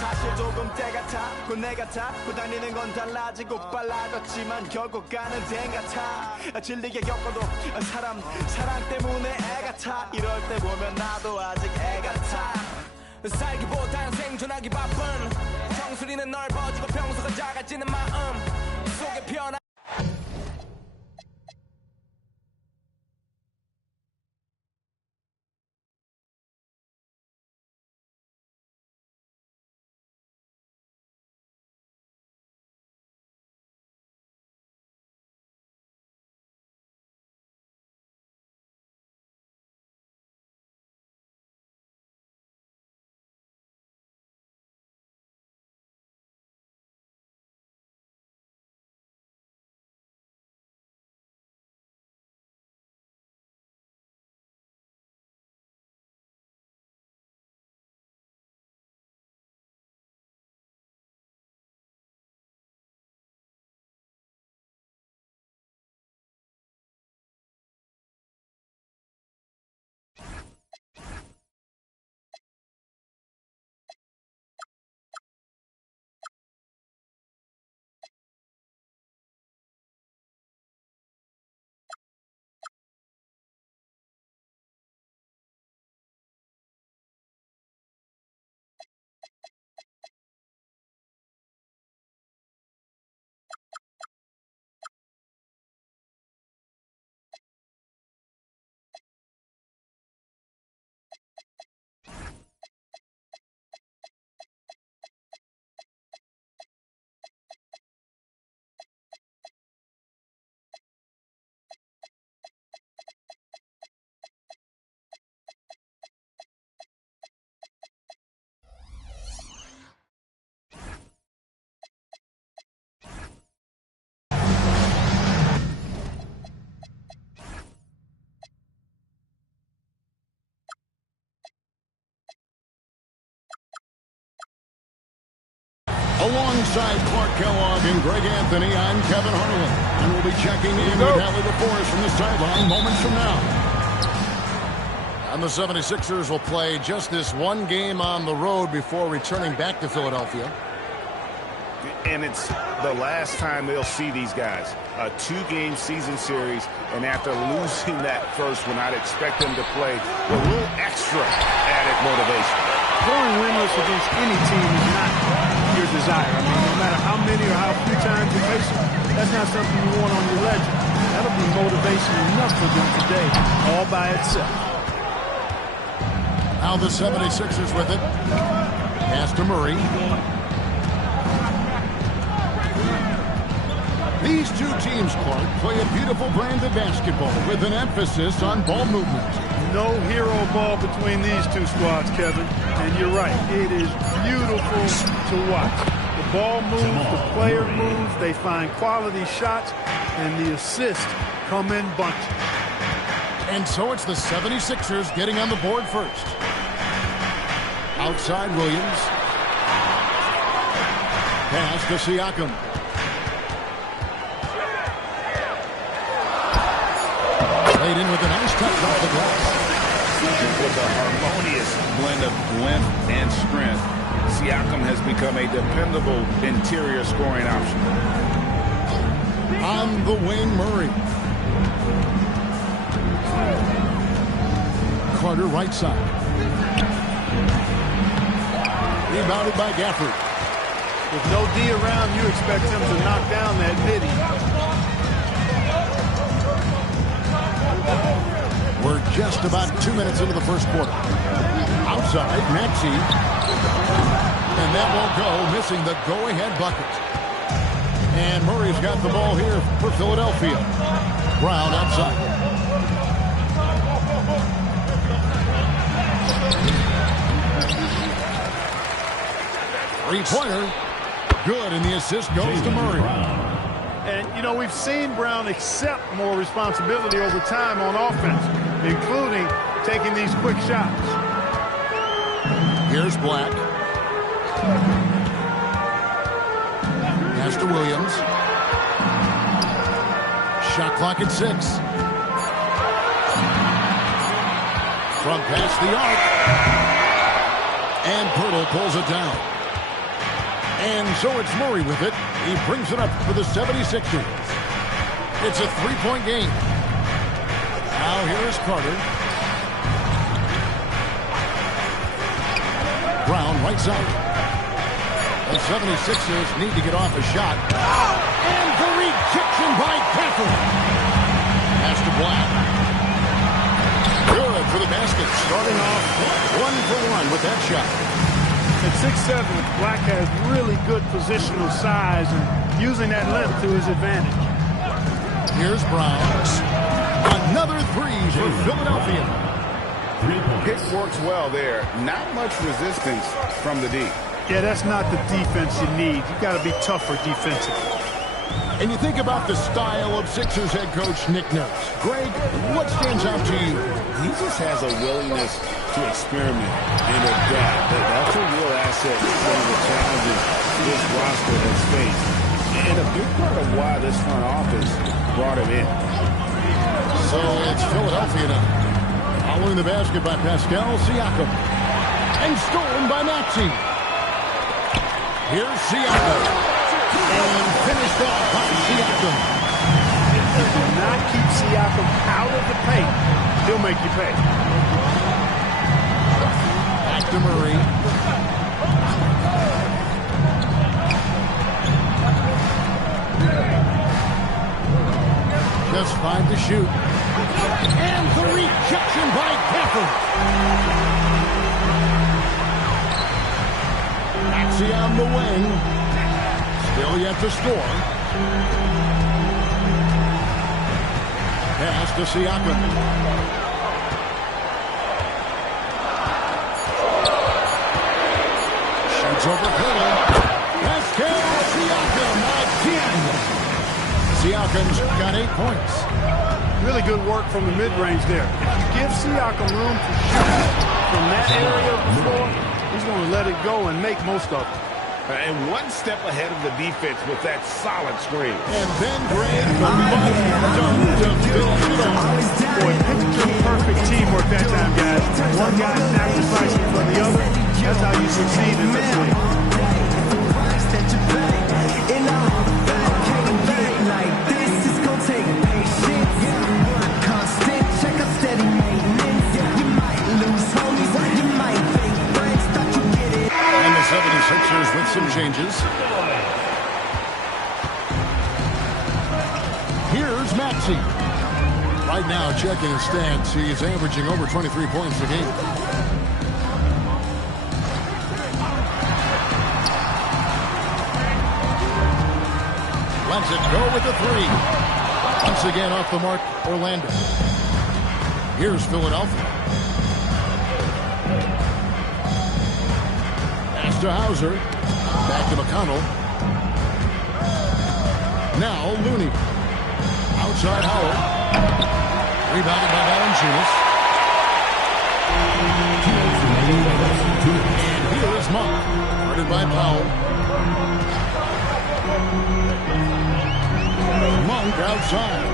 사실 조금 때가 타 곧 내가 타고 다니는 건 달라지고 빨라졌지만 결국 가는 데 같아 질리게 겪어도 사랑 때문에 애가 타 이럴 때 보면 나도 아직 애 같아 살기보단 생존하기 바쁜 정수리는 넓어지고 평소가 작아지는 마음 속에 변화 Alongside Clark Kellogg and Greg Anthony, I'm Kevin Harlan. And we'll be checking in with Hallie LaForest from the sideline moments from now. And the 76ers will play just this one game on the road before returning back to Philadelphia. And it's the last time they'll see these guys. A 2-game season series, and after losing that first one, I'd expect them to play with a little extra added motivation. Going winless against any team is not your desire. I mean, no matter how many or how few times you face them, that's not something you want on your ledger. That'll be motivation enough for them today, all by itself. Now the 76ers with it. Pass to Murray. These two teams, Clark, play a beautiful brand of basketball with an emphasis on ball movement. No hero ball between these two squads, Kevin. And you're right, it is beautiful to watch. The ball moves, the player moves, they find quality shots, and the assists come in bunches. And so it's the 76ers getting on the board first. Outside Williams. Pass to Siakam. Laid in with a nice touch off the glass. With a harmonious blend of length and strength, Siakam has become a dependable interior scoring option. On the wing, Murray. Carter right side. Rebounded by Gafford. With no D around, you expect him to knock down that midi. We're just about 2 minutes into the first quarter. Outside, Maxey. And that won't go, missing the go-ahead bucket. And Murray's got the ball here for Philadelphia. Brown outside. Three-pointer. Good, and the assist goes to Murray. And, you know, we've seen Brown accept more responsibility over time on offense, including taking these quick shots. Here's Black. Pass to Williams. Shot clock at 6. From past the arc. And Pirtle pulls it down. And so it's Murray with it. He brings it up for the 76ers. It's a three-point game. Now here is Carter. Brown right side. The 76ers need to get off a shot. And the rejection by Gafford. Pass to Black. Good for the basket. Starting off 1-for-1 with that shot. At 6'7", Black has really good positional size and using that length to his advantage. Here's Brown. Another three for Philadelphia. Pick works well there. Not much resistance from the D. Yeah, that's not the defense you need. You got to be tougher defensively. And you think about the style of Sixers head coach Nick Nurse. Greg, what stands out to you? He just has a willingness to experiment and adapt. That's a real asset for some of the challenges this roster has faced. And a big part of why this front office brought him in. So it's Philadelphia now. Following the basket by Pascal Siakam. And stolen by Maxey. Here's Siakam. And finished off by Siakam. If you do not keep Siakam out of the paint, he'll make you pay. Back to Murray. Just 5 to shoot. And the rejection by Gafford. Maxey on the wing. Still yet to score. Pass to Siakam. Shoots over Philly. Pascal Siakam again. Siakam's got 8 points. Really good work from the mid-range there. If you give Siakam room to shoot from that area of the floor, he's going to let it go and make most of it. And one step ahead of the defense with that solid screen. And then Greg, the must done to finish it off. Boy, picture-perfect teamwork that time, guys. One guy sacrificing for the other. That's how you succeed in this league. And the 76ers with some changes. Here's Maxey. Right now, checking his stats, he's averaging over 23 points a game. Lets it go with the three. Once again off the mark, Orlando. Here's Philadelphia. Pass to Hauser. Back to McConnell. Now Looney. Outside Howard. Rebounded by Valanciunas. And here is Monk. Guarded by Powell. Monk outside.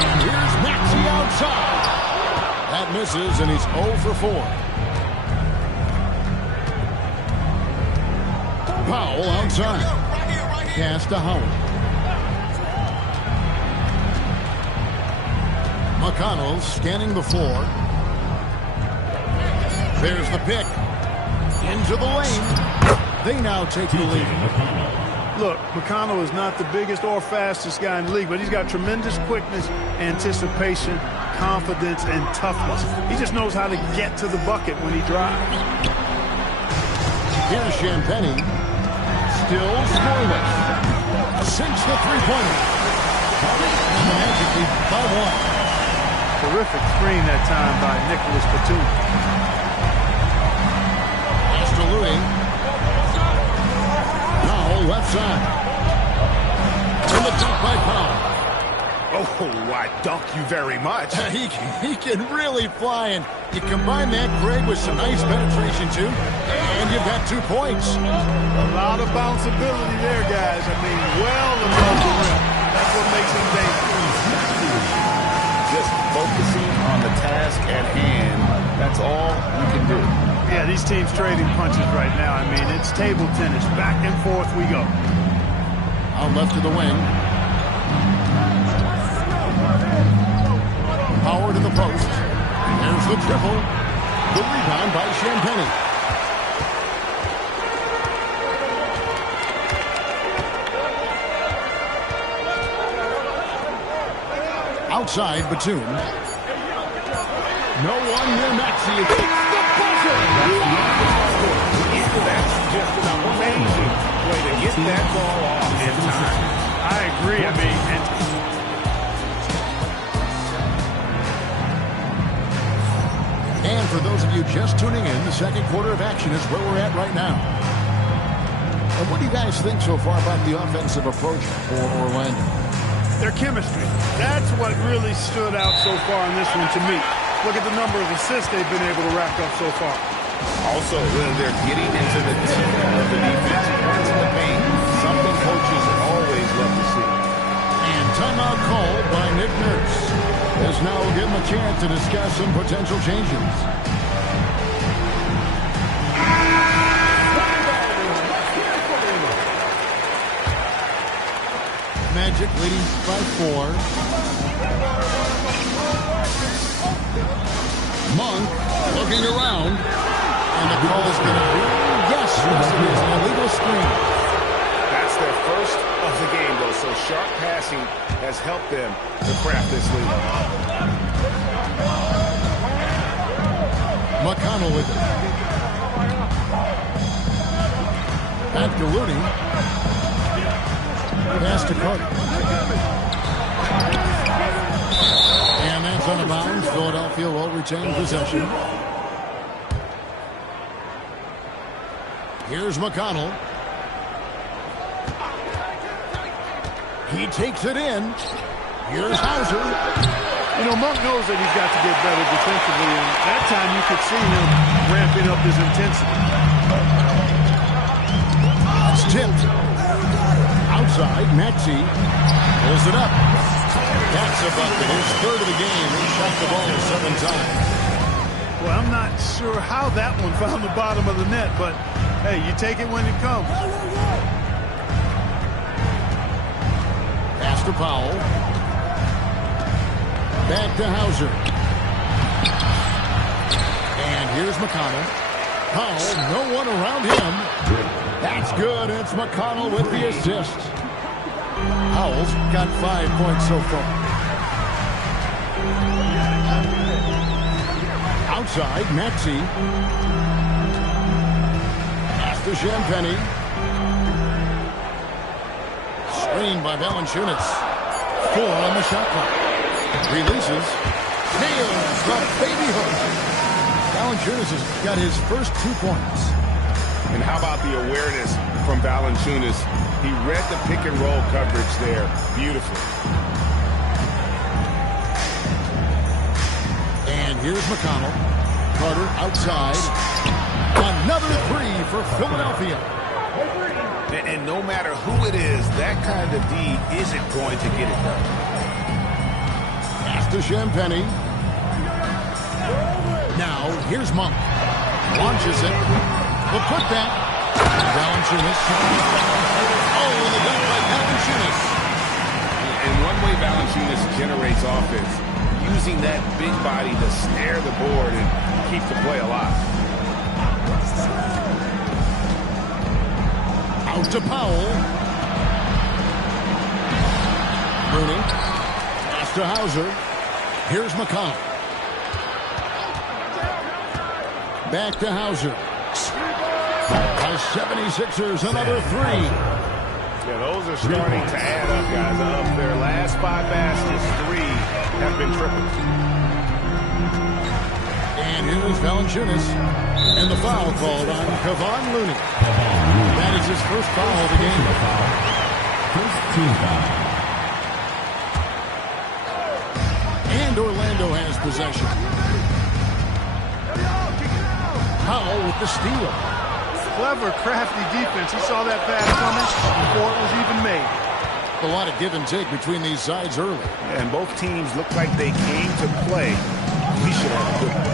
And here's Maxey outside. That misses, and he's 0 for 4. Powell outside. Pass to Howard. McConnell scanning the floor. There's the pick. Into the lane. They now take the lead. Look, McConnell is not the biggest or fastest guy in the league, but he's got tremendous quickness, anticipation, confidence, and toughness. He just knows how to get to the bucket when he drives. Here's Champagny. Still scoreless. Sinks the three-pointer. And the Magic lead by 1. Terrific screen that time by Nicholas Batum. Pass to Looney. Powell left side. And the dunk by Powell. Oh, I dunk you very much. He can really fly, and you combine that, Greg, with some nice penetration, too, and you've got 2 points. A lot of bounceability there, guys. I mean, well above the rim. That's what makes him dangerous. Just focusing on the task at hand. That's all you can do. Yeah, these teams trading punches right now. I mean, it's table tennis. Back and forth we go. Out left to the wing. Howard in the post. There's the triple. The rebound by Champagny. Outside, Batum. No one near Maxey. It's the buzzer. That's just an amazing way to get that ball off in time. I agree. I mean, and for those of you just tuning in, the second quarter of action is where we're at right now. And what do you guys think so far about the offensive approach for Orlando? their chemistry. That's what really stood out so far in this one to me. Look at the number of assists they've been able to rack up so far. Also, when they're getting into the teeth of the defense, into the paint, something coaches always love to see. And timeout called by Nick Nurse. As now will give him a chance to discuss some potential changes. Magic leading by 4. Monk looking around. And the call is going to be, yes, it is an illegal screen. That's their first of the game, though, so sharp passing has helped them to craft this lead. McConnell with it. Back to Looney. Pass to Carter. And that's out of bounds. Philadelphia will retain possession. Here's McConnell. He takes it in. Here's Hauser. You know, Monk knows that he's got to get better defensively, and that time you could see him ramping up his intensity. It's tipped. Outside, Maxey pulls it up. That's a bucket. His third of the game. He shot the ball 7 times. Well, I'm not sure how that one found the bottom of the net, but hey, you take it when it comes. Pass to Powell. Back to Hauser. And here's McConnell. Powell, no one around him. That's good. It's McConnell with the assist. Powell's got 5 points so far. Outside, Maxey. Pass to Champagny. Screen by Valanciunas. 4 on the shot clock. Releases. Nails the baby hook. Valanciunas has got his first 2 points. And how about the awareness from Valanciunas? He read the pick and roll coverage there beautifully. And here's McConnell. Carter outside. Another 3 for Philadelphia. And no matter who it is, that kind of D isn't going to get it done. Pass to Champagny. Now, here's Monk. Launches it. The putback. Valanciunas. Oh, and the dunk by Valanciunas. And one way Valanciunas generates offense, using that big body to snare the board and keep the play alive. Out to Powell. Mooney. Pass to Hauser. Here's McConnell. Back to Hauser. The 76ers, another 3. Yeah, those are starting to add up, guys. Of their last 5 baskets, 3 have been triples. And here's Valanciunas. And the foul called on Kevon Looney. That is his first foul of the game. First team foul. And Orlando has possession. Powell with the steal. Clever, crafty defense. He saw that pass coming before it was even made. A lot of give and take between these sides early. And both teams look like they came to play. We should have a good one.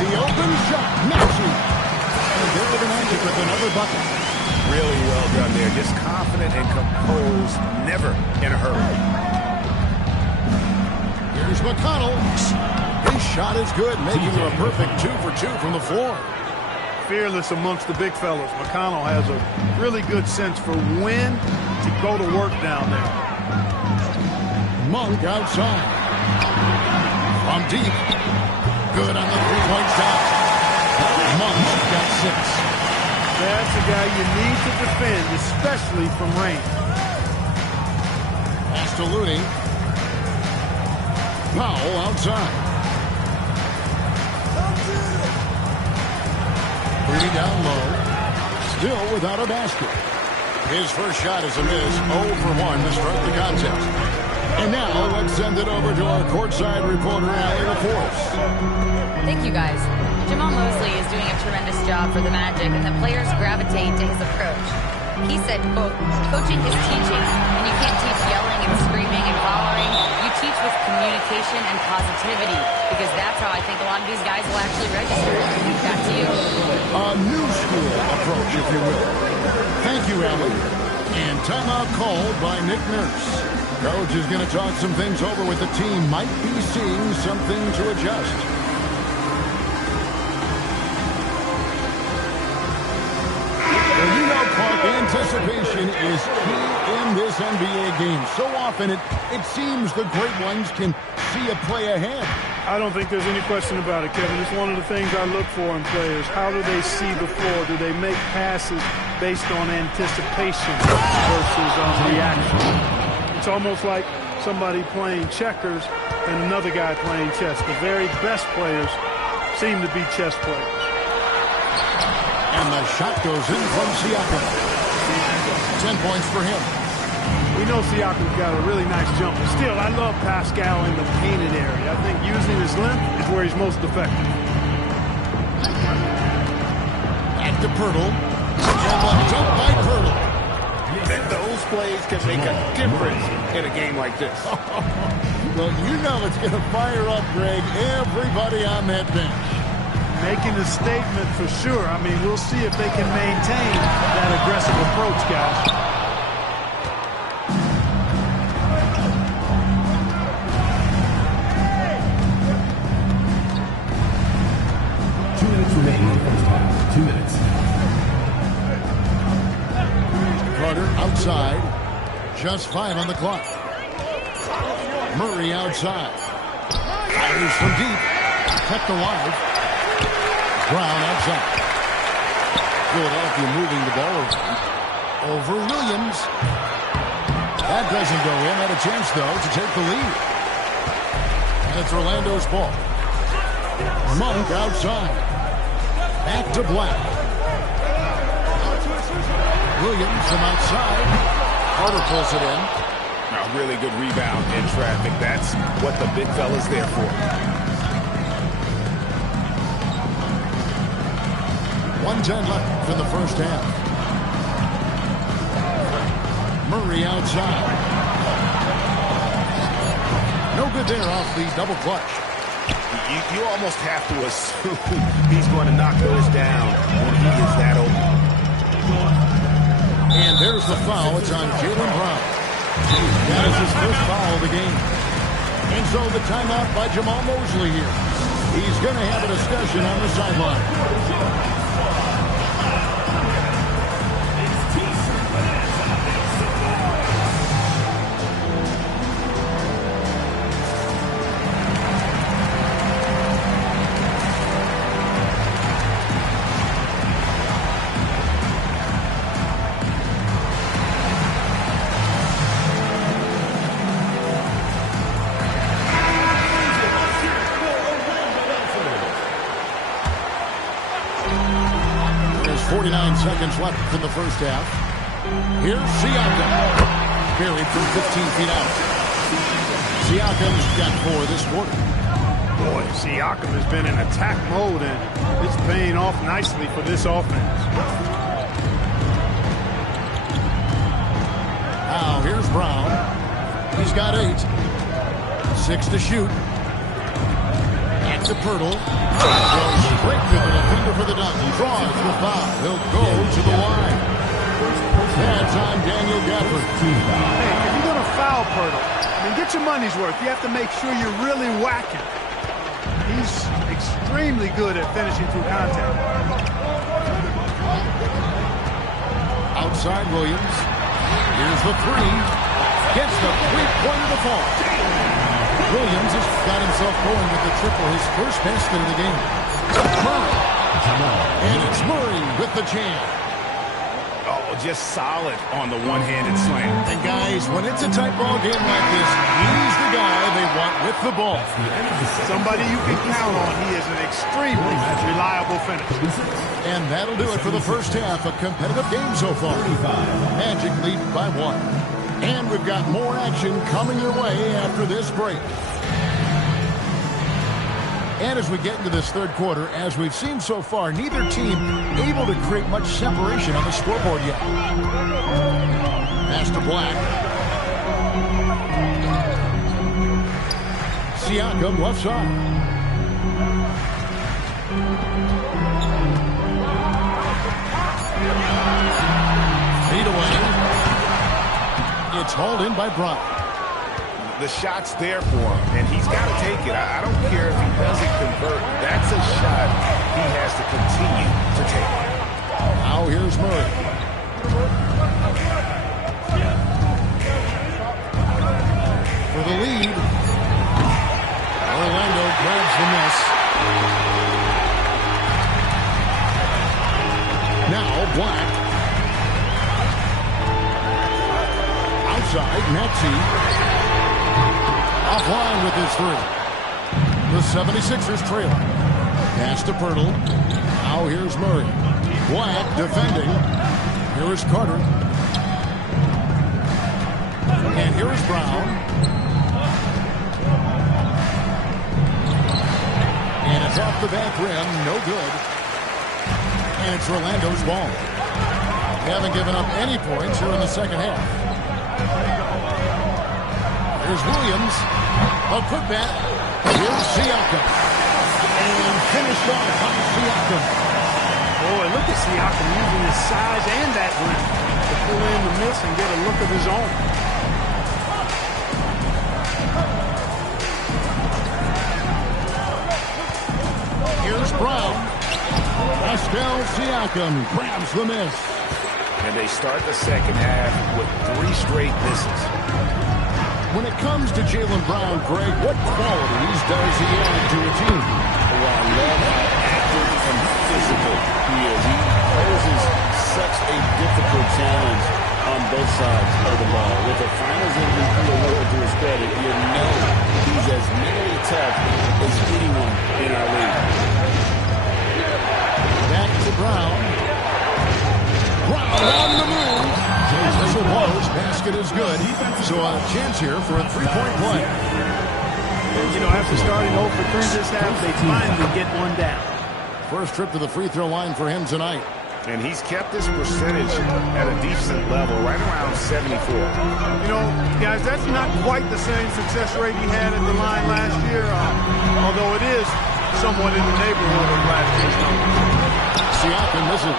The open shot. Maxey. And they're the Magic with another bucket. Really well done there. Just confident and composed. Never in a hurry. Here's McConnell. His shot is good, making it a perfect 2 for 2 from the floor. Fearless amongst the big fellas. McConnell has a really good sense for when to go to work down there. Monk outside. From deep. Good on the three-point shot. Monk's got 6. That's a guy you need to defend, especially from range. Pass to Looney. Powell outside. 3 down low. Still without a basket. His first shot is a miss. 0 for 1 to start the contest. And now let's send it over to our courtside reporter, Allie LaForce. Thank you, guys. Jamal Mosley is doing a tremendous job for the Magic, and the players gravitate to his approach. He said, quote, coaching is teaching, and you can't teach yelling and screaming and hollering. You teach with communication and positivity, because that's how I think a lot of these guys will actually register. Back to you. A new school approach, if you will. Thank you, Allie. And timeout called by Nick Nurse. Coach is going to talk some things over with the team. Might be seeing something to adjust. Well, you know, Clark, anticipation is key in this NBA game. So often it seems the great ones can see a play ahead. I don't think there's any question about it, Kevin. It's one of the things I look for in players. How do they see the floor? Do they make passes based on anticipation versus reaction? It's almost like somebody playing checkers and another guy playing chess. The very best players seem to be chess players. And the shot goes in from Siakam. 10 points for him. We know Siakam's got a really nice jump, but still, I love Pascal in the painted area. I think using his length is where he's most effective. Back to Pirtle. And the jump by Pirtle. And those plays can make a difference in a game like this. Well, you know it's going to fire up, Greg, everybody on that bench. Making a statement for sure. I mean, we'll see if they can maintain that aggressive approach, guys. Remaining in the first half. 2 minutes. Carter outside. Just 5 on the clock. Murray outside. Fires from deep. Kept alive. Brown outside. Philadelphia moving the ball over Williams. That doesn't go in. Had a chance, though, to take the lead. And it's Orlando's ball. Monk outside. Back to Black. Williams from outside. Carter pulls it in. A really good rebound in traffic. That's what the big fella's there for. 1:10 left in the first half. Murray outside. No good there off the double clutch. You almost have to assume he's going to knock those down when he is that open. And there's the foul. It's on Jaylen Brown. That is his first foul of the game. And so the timeout by Jamal Mosley here. He's going to have a discussion on the sideline. There's 49 seconds left in the first half. Here's Siakam. Buried from 15 feet out. Siakam's got 4 this quarter. Boy, Siakam has been in attack mode, and it's paying off nicely for this offense. Now here's Brown. He's got 8. 6 to shoot. And Back to Pirtle. Goes straight to the defender for the dunk. He draws the foul. He'll go to the line. That's on Daniel Gafford. Hey, if you're going to foul Pirtle, I mean, get your money's worth. You have to make sure you're really whacking. He's extremely good at finishing through contact. Outside Williams. Here's the three. Gets the three-pointer to fall. Williams has got himself going with the triple, his first basket of the game. Murray. And it's Murray with the jam. Oh, just solid on the one-handed slam. And guys, when it's a tight ball game like this, he's the guy they want with the ball. Somebody you can count on. He is an extremely reliable finisher. And that'll do it for the first half. A competitive game so far. Magic lead by 1. And we've got more action coming your way after this break. And as we get into this third quarter, as we've seen so far, neither team able to create much separation on the scoreboard yet. Pass to Black. Siakam left side. Feed away. It's hauled in by Brown. The shot's there for him, and he's got to take it. I don't care if he doesn't convert. That's a shot he has to continue to take. Now here's Murray. For the lead. Orlando grabs the miss. Now Black. Outside, Maxey. Offline with his three. The 76ers trail. Pass to Pirtle. Now here's Murray. Black defending. Here is Carter. And here is Brown. And it's off the back rim. No good. And it's Orlando's ball. They haven't given up any points here in the second half. Here's Williams. A putback. Here's Siakam. And finished off by Siakam. Boy, look at Siakam using his size and that length to pull in the miss and get a look of his own. Here's Brown. Pascal Siakam grabs the miss. And they start the second half with 3 straight misses. When it comes to Jaylen Brown, Greg, what qualities does he add to a team? Well, I love how active and physical he is. He poses such a difficult challenge on both sides of the ball. With the Finals MVP award to his credit, you know he's as mentally tough as anyone in our league. Back to Brown. Brown on the move. Whistle blows. Basket is good. So a chance here for a three-point play. And, you know, after starting 0 for 3 this half, they finally get one down. First trip to the free throw line for him tonight. And he's kept his percentage at a decent level, right around 74. You know, guys, that's not quite the same success rate he had at the line last year, although it is somewhat in the neighborhood of last year's numbers. Siakam misses.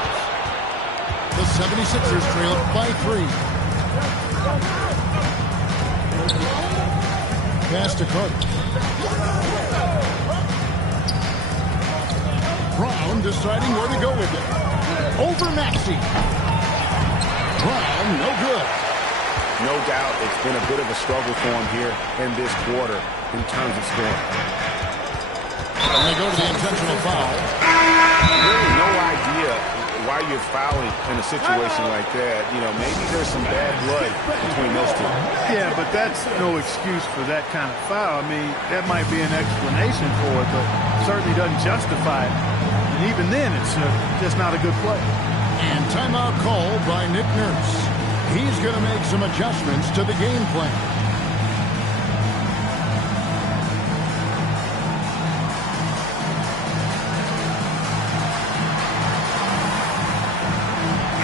The 76ers trail by 3. Pass to Cook. Brown deciding where to go with it. Over Maxey. Brown, no good. No doubt it's been a bit of a struggle for him here in this quarter in terms of scoring. And they go to the intentional foul. Really no idea why you're fouling in a situation like that. You know, maybe there's some bad blood between those two. Yeah, but that's no excuse for that kind of foul. I mean, that might be an explanation for it, but certainly doesn't justify it. And even then, it's just not a good play. And timeout called by Nick Nurse. He's going to make some adjustments to the game plan.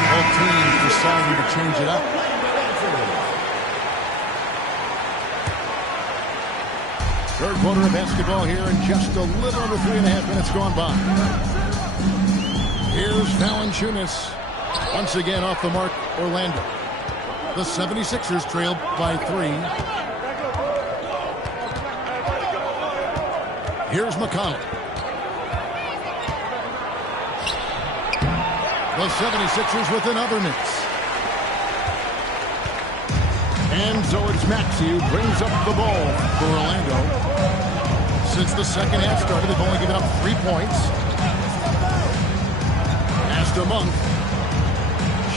Both teams deciding to change it up. Third quarter of basketball here, and just a little over 3.5 minutes gone by. Here's Valanciunas. Once again off the mark, Orlando. The 76ers trail by 3. Here's McConnell. The 76ers with another miss. And so it's Maxey who brings up the ball for Orlando. Since the second half started, they've only given up 3 points. Pass to Monk.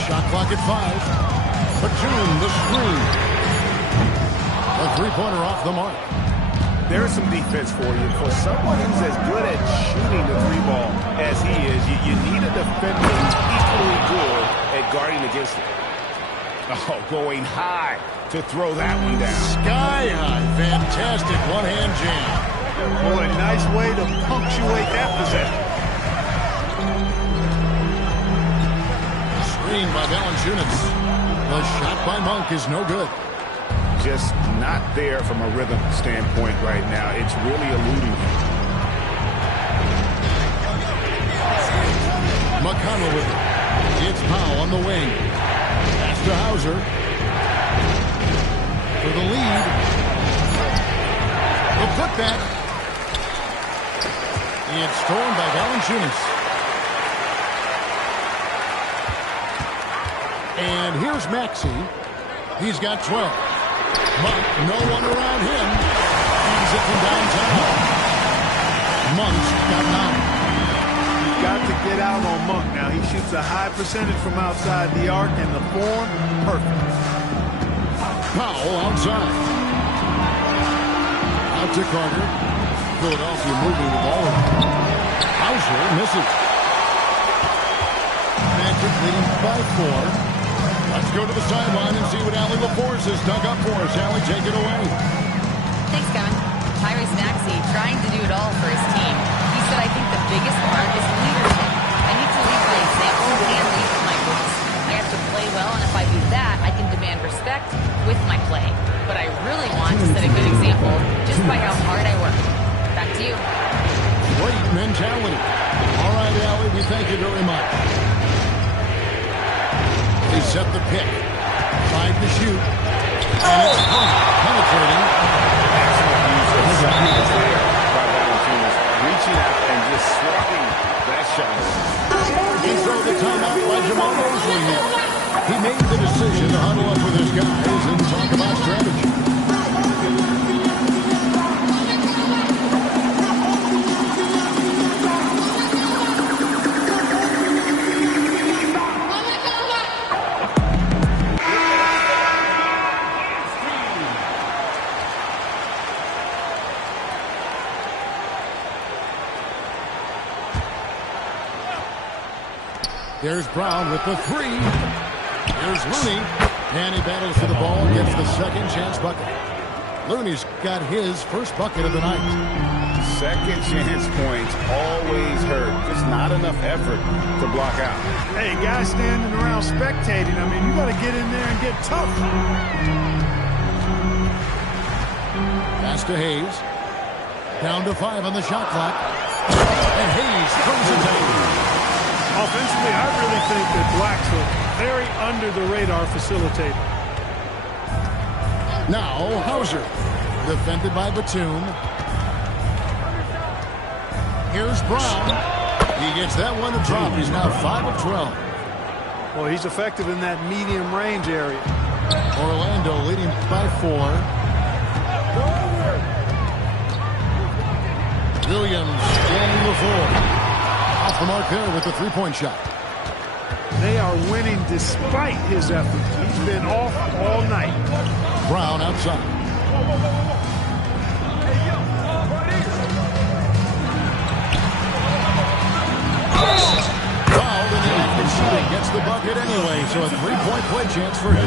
Shot clock at 5. Batum, the screen. A three-pointer off the mark. There's some defense for you. For someone who's as good at shooting the three ball as he is, you need a defender who's equally good at guarding against it. Oh, going high to throw that one down. Sky high. Fantastic one-hand jam. Boy, nice way to punctuate that possession. Screen by Valanciunas. The shot by Monk is no good. Just not there from a rhythm standpoint right now. It's really eluding him. McConnell with it. It's Powell on the wing. Pass to Hauser. For the lead. The putback. It's stolen by Valanciunas. And here's Maxey. He's got 12. Monk, no one around him. He's it from downtown. Monk's got 9. You've got to get out on Monk now. He shoots a high percentage from outside the arc, and the form, perfect. Powell outside. Out to Carter. Philadelphia moving the ball around. Hauser misses. Magic leading by 4. Let's go to the sideline and see what Allie LaForce has dug up for us. Allie, take it away. Thanks, Kevin. Tyrese Maxey trying to do it all for his team. He said, I think the biggest part is leadership. I need to lead by example and lead with my voice. I have to play well, and if I do that, I can demand respect with my play. But I really want to set a good example just by how hard I work. Back to you. Great mentality. All right, Allie, we thank you very much. They set the pick. 5 to shoot. And it's penetrating. Excellent use of size there by Valanciunas. Reaching out and just swatting that shot. He throw the timeout by Jamal Mosley here. He made the decision to huddle up with his guys and talk about strategy. There's Brown with the 3. Here's Looney. And he battles for the ball and gets the second chance bucket. Looney's got his first bucket of the night. Second chance points always hurt. Just not enough effort to block out. Hey, guys standing around spectating, I mean, you got to get in there and get tough. Pass to Hayes. Down to 5 on the shot clock. And Hayes throws it down. Offensively, I really think that Black's a very under-the-radar facilitator. Now, Hauser. Defended by Batum. Here's Brown. He gets that one to drop. He's now 5 of 12. Well, he's effective in that medium range area. Orlando leading by 4. Williams scoring the 4. Off the mark there with the three-point shot. They are winning despite his efforts. He's been off all night. Brown outside. Fouled and he gets the bucket anyway, so a three-point play chance for him.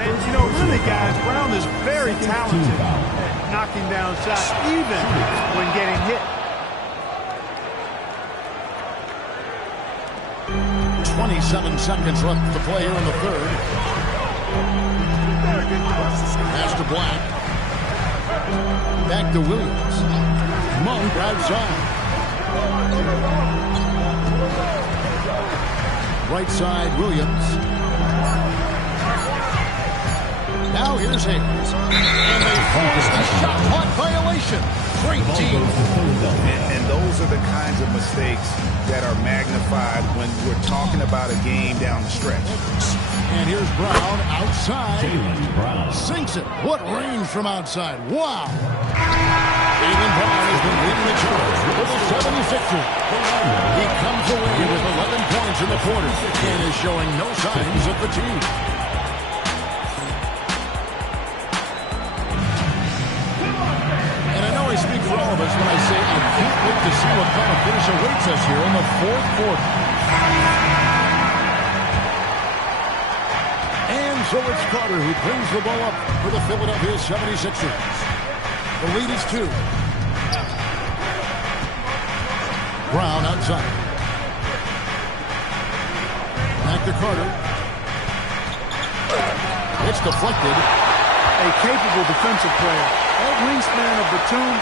And, you know, really, guys, Brown is very talented at knocking down shots, even when getting hit. 27 seconds left to play here in the third. Pass to Black. Back to Williams. Monk outside. Right side, Williams. Now here's Hayes. And they force the shot clock violation. Great team. And those are the kinds of mistakes that are magnified when we're talking about a game down the stretch. And here's Brown outside. Sinks it. What range from outside. Wow. Jaylen Brown has been leading the charge for the 76ers. He comes away with 11 points in the quarter and is showing no signs of fatigue. And I know I speak for all of us when I say I can't wait to see what kind of finish awaits us here in the fourth quarter. And so it's Carter who brings the ball up for the Philadelphia 76ers. The lead is 2. Brown outside. Back to Carter. It's deflected. A capable defensive player. That wingspan of Batum,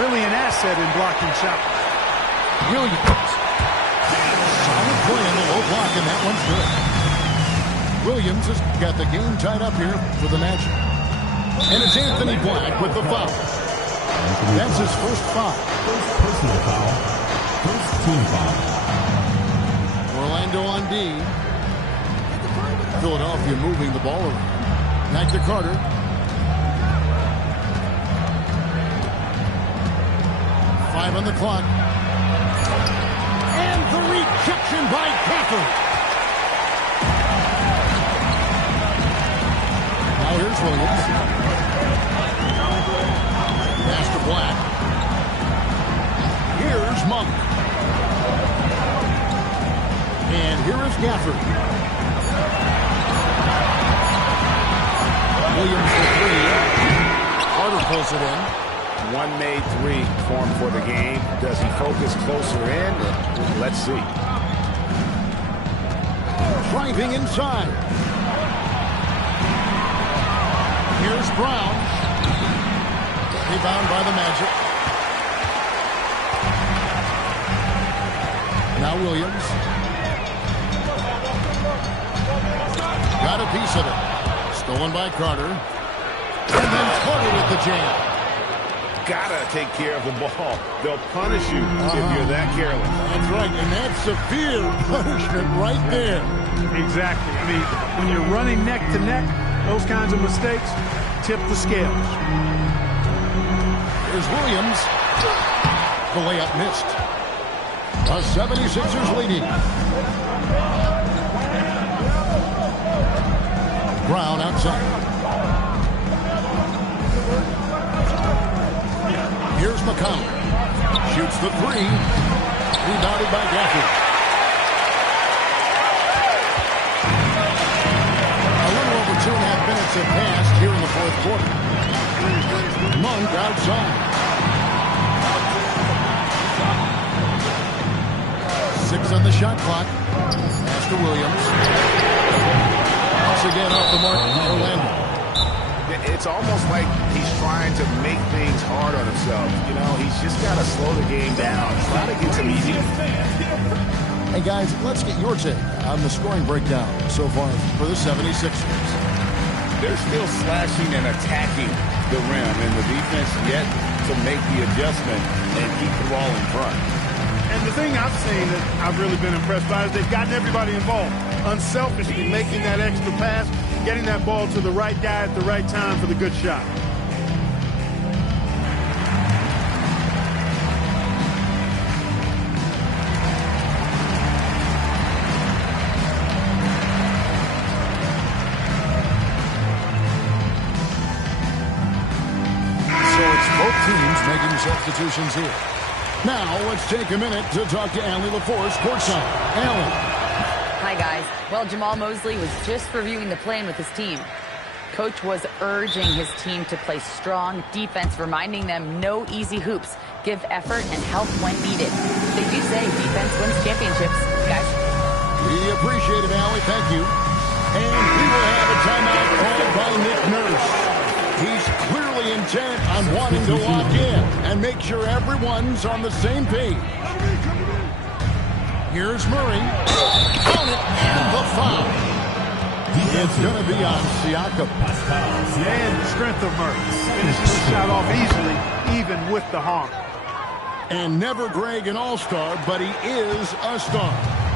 really an asset in blocking shots. Williams. Solid play in the low block, and that one's good. Williams has got the game tied up here for the Magic. And it's Anthony Black with the foul. That's his first foul. First personal foul. First team foul. Orlando on D. Philadelphia moving the ball around. Back to Carter. Five on the clock. And the rejection by Gafford. Now here's Williams. Pass to Black. Here's Monk. And here is Gafford. Williams for 3. Carter pulls it in. One made 3 form for the game. Does he focus closer in? Let's see. Driving inside. Here's Brown. Rebound by the Magic. Now Williams. Got a piece of it. Stolen by Carter. And then Carter with the jam. Gotta take care of the ball. They'll punish you if you're that careless. That's right, and that's severe punishment right there. Exactly. I mean, when you're running neck to neck, those kinds of mistakes tip the scales. Here's Williams. The layup missed. The 76ers leading. Brown outside. Here's McCollum. Shoots the 3. Rebounded by Gafford. A little over 2.5 minutes have passed here in the fourth quarter. Monk outside. 6 on the shot clock. Pass to Williams. Once again off the mark, Orlando. It's almost like he's trying to make things hard on himself. You know, he's just got to slow the game down. Try to get some easy. Hey, guys, let's get your take on the scoring breakdown so far for the 76ers. They're still slashing and attacking the rim, and the defense yet to make the adjustment and keep the ball in front. And the thing I've seen that I've really been impressed by is they've gotten everybody involved. Unselfishly making that extra pass, getting that ball to the right guy at the right time for the good shot. So it's both teams making substitutions here. Now let's take a minute to talk to Allie LaForce courtside. Allie. Hi, guys. Well, Jamal Mosley was just reviewing the plan with his team. Coach was urging his team to play strong defense, reminding them no easy hoops, give effort and help when needed. They do say defense wins championships, guys. We appreciate it, Allie. Thank you. And we will have a timeout called by Nick Nurse. He's clearly clearly intent on wanting to lock in and make sure everyone's on the same page. Here's Murray. Count it, and the foul. It's going to be on Siakam. And the strength of Murray. Finishes the shot off easily, even with the harm. And never Greg an all-star, but he is a star.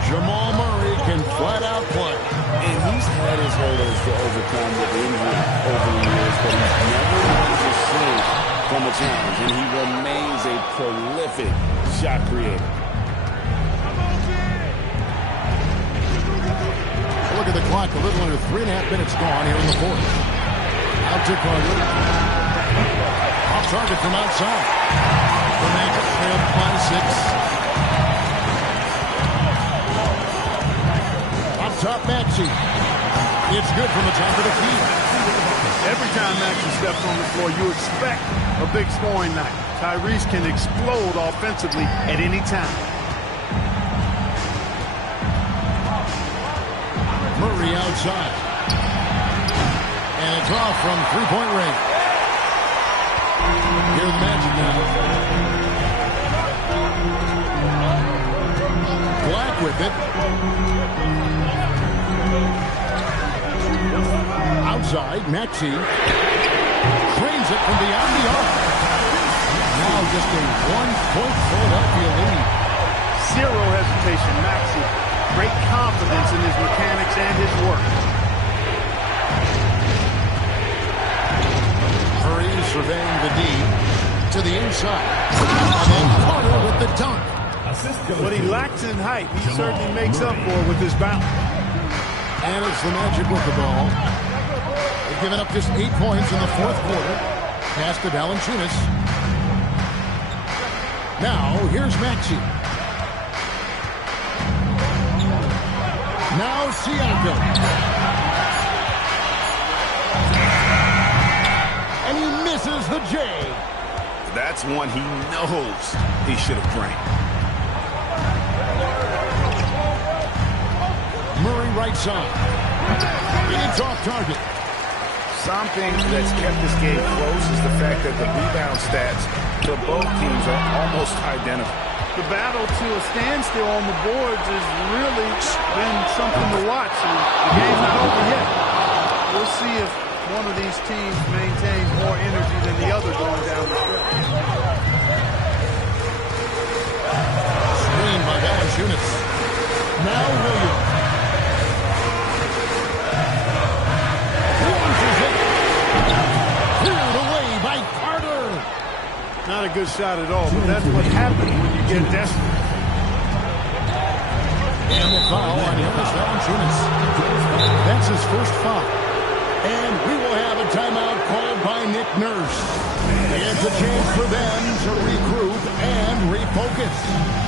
Jamal Murray can flat out play. And he's had his hurdles to overcome with injury over the years, but he's never wanted to shrink from a challenge, and he remains a prolific shot creator. Look at the clock, a little under 3.5 minutes gone here in the fourth. Out to Carter. Off target from outside. The Magic trail by 6. Up top, Maxey. It's good from the top of the key. Every time Maxey steps on the floor, you expect a big scoring night. Tyrese can explode offensively at any time. Murray outside. And a draw from three-point range. Here's the Magic now. Black with it. Outside, Maxey. Drains it from beyond the arc. Now just a 1-point Philadelphia lead. Zero hesitation, Maxey. Great confidence in his mechanics and his work. Hurry surveying the D to the inside. And then Carter with the dunk. What he lacks in height, he certainly makes up for with his bounce. And it's the Magic with the ball. They've given up just 8 points in the fourth quarter. Pass to Valanciunas. Now, here's Maxey. Now Siakam. And he misses the J. That's one he knows he should have drank. Murray right side. It's off target. Something that's kept this game close is the fact that the rebound stats for both teams are almost identical. The battle to a standstill on the boards has really been something to watch. And the game's not over yet. We'll see if one of these teams maintains more energy than the other going down the stretch. Screen by Valanciunas. Now Williams. Launches it. Cleared away by Carter. Not a good shot at all, but that's what happens when you get desperate. And the foul on Jonas Valanciunas. That's his first foul. And we will have a timeout called by Nick Nurse. It's a chance for them to regroup and refocus.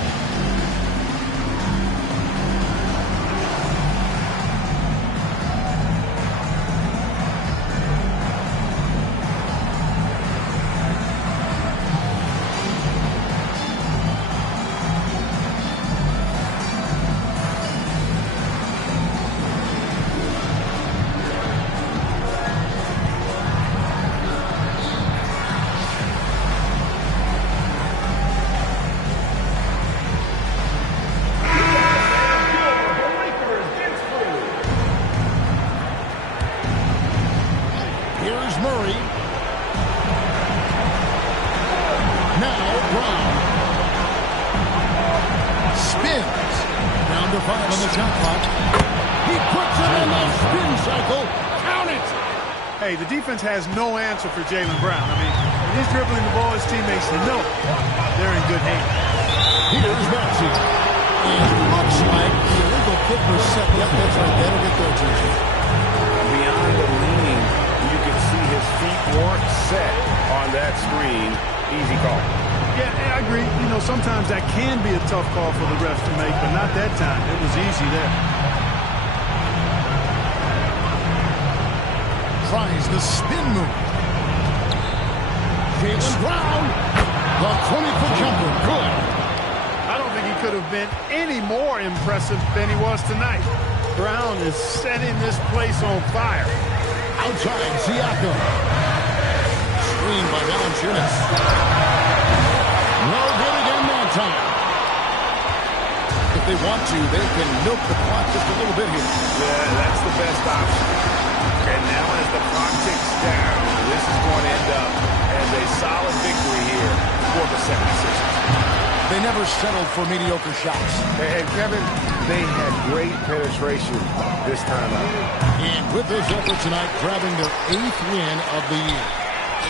Hey, the defense has no answer for Jaylen Brown. I mean, when he's dribbling the ball, his teammates know they're in good hands. Here's Maxey. And it looks like the illegal kick was set. Yep, that's right. That'll get their attention. Beyond the leaning, you can see his feet weren't set on that screen. Easy call. Yeah, I agree. You know, sometimes that can be a tough call for the refs to make, but not that time. It was easy there. Tries the spin move. Jaylen Brown. The 20-foot jumper. Good. I don't think he could have been any more impressive than he was tonight. Brown is setting this place on fire. Outside, Siakam. screen by Valanciunas. No good again that time. If they want to, they can milk the clock just a little bit here. Yeah, that's the best option. And now as the clock ticks down, this is going to end up as a solid victory here for the 76ers. They never settled for mediocre shots. And Kevin, they had great penetration this time out. And with this effort tonight, grabbing their 8th win of the year.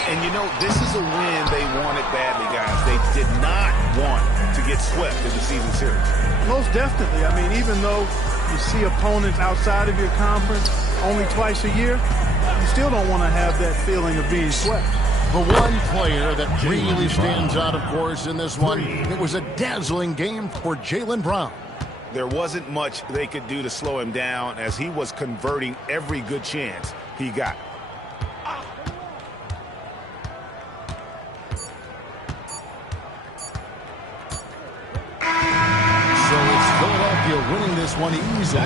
And you know, this is a win they wanted badly, guys. They did not want to get swept in the season series. Most definitely. I mean, even though you see opponents outside of your conference only twice a year, you still don't want to have that feeling of being swept. The one player that really stands out, of course, in this one, it was a dazzling game for Jaylen Brown. There wasn't much they could do to slow him down as he was converting every good chance he got. So it's Philadelphia winning this one easily.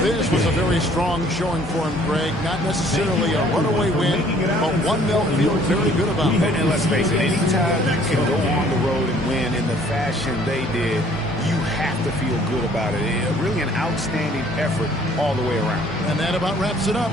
This was a very strong showing for him, Greg. Not necessarily a runaway win, but one they'll feel very good about. And let's face it, anytime you can go on the road and win in the fashion they did, you have to feel good about it. Really an outstanding effort all the way around. And that about wraps it up.